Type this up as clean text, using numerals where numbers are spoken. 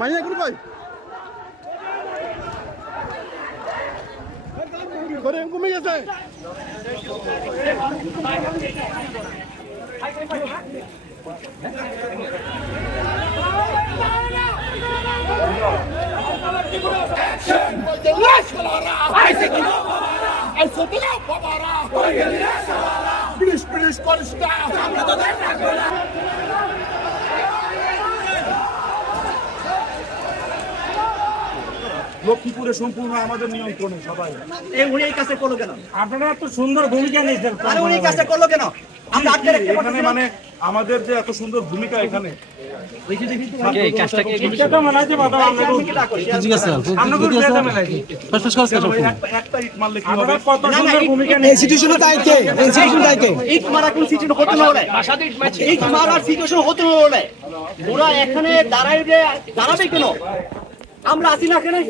Mainnya grup ay. Kore yang kumai jasa. Jelas kelara. Setelah pabara. Please konsta. লক্ষ্মীপুরে সম্পূর্ণ আমাদের নিয়ন্ত্রণে সবাই। উনি এই কাজটা করলো কেন? আপনারা এত সুন্দর ভূমিকা নিয়েছেন, উনি এই কাজটা করলো কেন? আমরা আটকে রাখতে এখানে মানে আমাদের যে এত সুন্দর ভূমিকা এখানে এই কাজটাকে একটা মেলাইতে বাবা আমরা ঠিক আছে আমরা তো এটা মেলাইছি ফাস্ট কাজ একটা ইট মারলে কি হবে? কত সুন্দর ভূমিকা নিয়ে ইনস্টিটিউশনের দায়িত্বে ইট মারা কোন সিচুয়েশন হতে না হলে ইট মারার সিচুয়েশন হতে না হলে ওরা এখানে দাঁড়াবে কেন? আমরা আসি না এখানে।